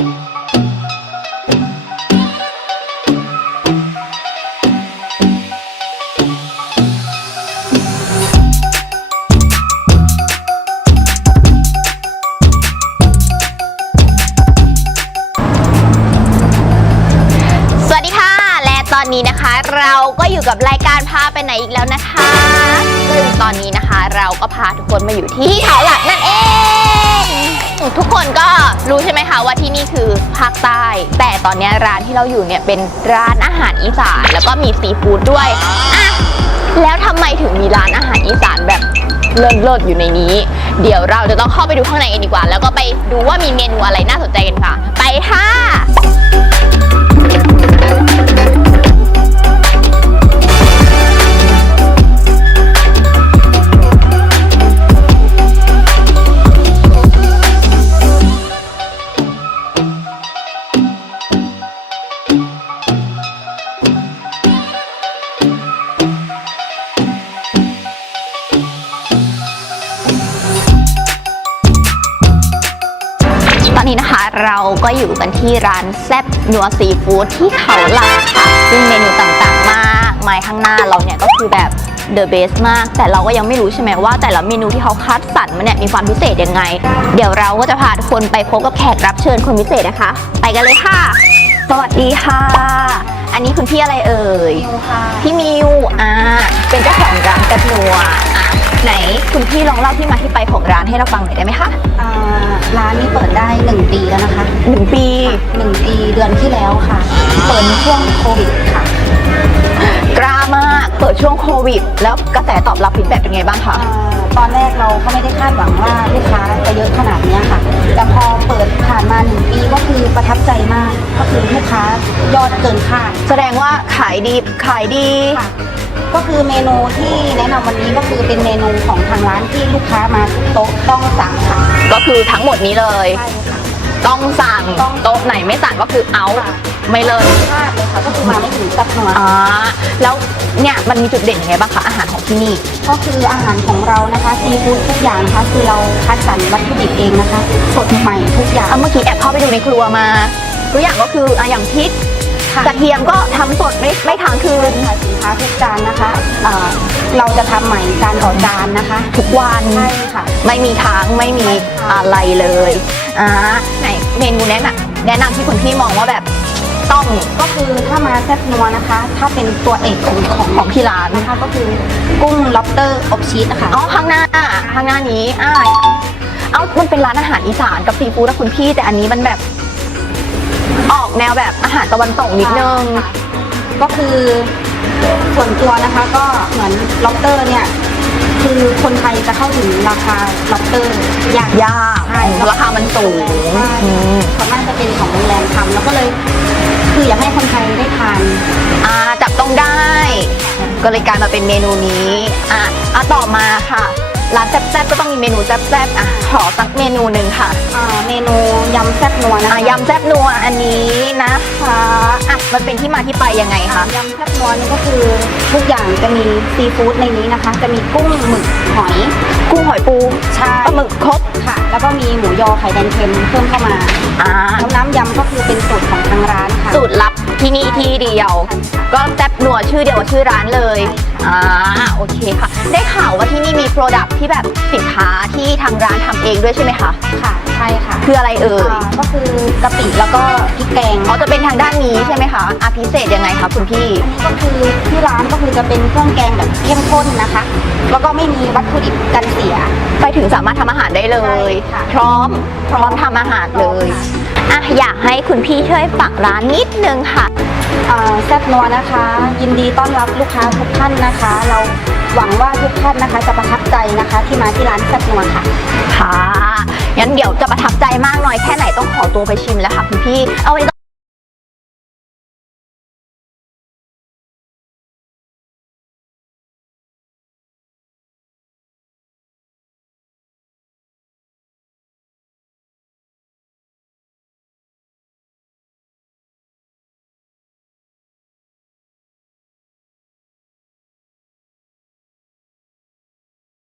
สวัสดีค่ะ และตอนนี้นะคะ เราก็อยู่กับรายการพาไปไหนอีกแล้วนะคะ ซึ่งตอนนี้นะคะ เราก็พาทุกคนมาอยู่ที่เขาหลักนั่นเอง ทุกคนก็รู้ใช่ไหมคะว่าที่นี่คือภาคใต้ แต่ตอนนี้ร้านที่เราอยู่เนี่ยเป็นร้านอาหารอีสานแล้วก็มีซีฟู้ดด้วยอะแล้วทำไมถึงมีร้านอาหารอีสานแบบเลิศๆอยู่ในนี้ เดี๋ยวเราจะต้องเข้าไปดูข้างในกันดีกว่า แล้วก็ไปดูว่ามีเมนูอะไรน่าสนใจกันค่ะ ไปค่ะ อนนี้นะคะเราก็อยู่กันที่ร้านแซ่บนัวซีฟู้ดที่เขาหลักค่ะ ซึ่งเมนูต่างๆมากมายข้างหน้าเราเนี่ยก็คือแบบ the best มาก แต่เราก็ยังไม่รู้ใช่ไหมว่า แต่ละเมนูที่เขาคัดสรรมาเนี่ยมีความพิเศษยังไง เดี๋ยวเราก็จะพาทุกคนไปพบกับแขกรับเชิญคนพิเศษนะคะ ไปกันเลยค่ะ สวัสดีค่ะ อันนี้คุณพี่อะไรเอ่ยมิวค่ะพี่มิวอ่าเป็นเจ้าของร้านแซ่บนัวอะไหนคุณพี่ลองเล่าที่มาที่ไปของร้านให้เราฟังหน่อยได้ไหมคะอ่าร้าน หนึ่งปีหนึ่งปีเดือนที่แล้วค่ะ เปิดในช่วงโควิดค่ะ กล้ามากเปิดช่วงโควิด แล้วกระแสตอบรับฟีดแบ็กเป็นไงบ้างคะอ่าตอนแรกเราก็ไม่ได้คาดหวังว่าลูกค้าจะเยอะขนาดเนี้ยค่ะ แต่พอเปิดผ่านมาหนึ่งปีก็คือประทับใจมาก ก็คือลูกค้ายอดเกินคาด แสดงว่าขายดีขายดีค่ะก็คือเมนูที่แนะนำวันนี้ก็คือเป็นเมนูของทางร้านที่ลูกค้ามาทุกโต๊ะต้องสั่งค่ะ ก็คือทั้งหมดนี้เลยใช่ค่ะ ต้องสั่งต้อง โต๊ะไหนไม่สั่งก็คือเอาค่ะไม่เลยพลาดเลยค่ะก็คือมาไม่ถึงสักหน่วยอ่าแล้วเนี่ยมันมีจุดเด่นยังไงบ้างคะอาหารของที่นี่ ก็คืออาหารของเรานะคะซีฟู้ดทุกอย่างนะคะคือเราคัดสรรวัตถุดิบเองนะคะ สดใหม่ทุกอย่างเอาเมื่อกี้แอบเข้าไปดูในครัวมา ตัวอย่างก็คืออะอย่างพริกค่ะ กระเทียมก็ทำสดไม่ไม่ค้างคืนค่ะสินค้าทุกจานนะคะอ่าเราจะทำใหม่จานต่อจานนะคะ ทุกวันใช่ค่ะไม่มีค้างไม่มีอะไรเลยอ่าไหนเมนูแนะนำแนะนำที่คุณพี่มองว่าแบบต้องก็คือถ้ามาแซ่บนัวนะคะ ถ้าเป็นตัวเอกของของของที่ร้านนะคะก็คือกุ้งล็อบสเตอร์อบชีสนะคะอ๋อข้างหน้าข้างหน้านี้อ่าเอามันเป็นร้านอาหารอีสานกับซีฟู้ดนะคุณพี่แต่อันนี้มันแบบ ออกแนวแบบอาหารตะวันตกนิดนึงค่ะก็คือส่วนตัวนะคะก็เหมือนล็อบสเตอร์เนี่ย คือคนไทยจะเข้าถึงราคาล็อบสเตอร์ยากยากใช่ราคามันสูงใช่อืมส่วนมากจะเป็นของโรงแรมทำแล้วก็เลย คืออยากให้คนไทยได้ทานอ่าจับต้องได้ ก็เลยกลายมาเป็นเมนูนี้อะอะต่อมาค่ะ ร้านแซ่บๆก็ต้องมีเมนูแซ่บๆอะขอสักเมนูหนึ่งค่ะอ่าเมนูยำแซ่บนัวนะอะคะยำแซ่บนัวอันนี้นะคะอะมันเป็นที่มาที่ไปยังไงอ่าคะยำแซ่บนัวนี่ก็คือทุกอย่างจะมีซีฟู้ดในนี้นะคะ จะมีกุ้งหมึกหอยกุ้งหอยปูใช่ปลาหมึกครบค่ะ แล้วก็มีหมูยอไข่แดงเค็มเพิ่มเข้ามาอ่าแล้วน้ำยำก็คือเป็นสูตรของทางร้านค่ะสูตรลับ ที่นี่ที่เดียว ก็แซ่บนัวชื่อเดียวกับชื่อร้านเลยอ่าโอเคค่ะ ได้ข่าวว่าที่นี่มีโปรดักที่แบบสินค้าที่ทางร้านทำเองด้วยใช่ไหมคะค่ะใช่ค่ะคืออะไรเอ่ยอ่าก็คือกะปิแล้วก็พริกแกงเขาจะเป็นทางด้านนี้ใช่ไหมคะอาพิเศษยังไงคะคุณพี่ ก็คือที่ร้านก็คือจะเป็นเครื่องแกงแบบเข้มข้นนะคะ แล้วก็ไม่มีวัตถุดิบกันเสีย ไปถึงสามารถทำอาหารได้เลย ใช่ค่ะ พร้อมพร้อมทำอาหารเลย อะอยากให้คุณพี่ช่วยฝากร้านนิดนึงค่ะ อ่าแซ่บนัวนะคะ ยินดีต้อนรับลูกค้าทุกท่านนะคะ เราหวังว่าทุกท่านนะคะ จะประทับใจนะคะที่มาที่ร้านแซ่บนัวค่ะ ค่ะงั้นเดี๋ยวจะประทับใจมากน้อยแค่ไหนต้องขอตัวไปชิมแล้วค่ะคุณพี่เอาไว้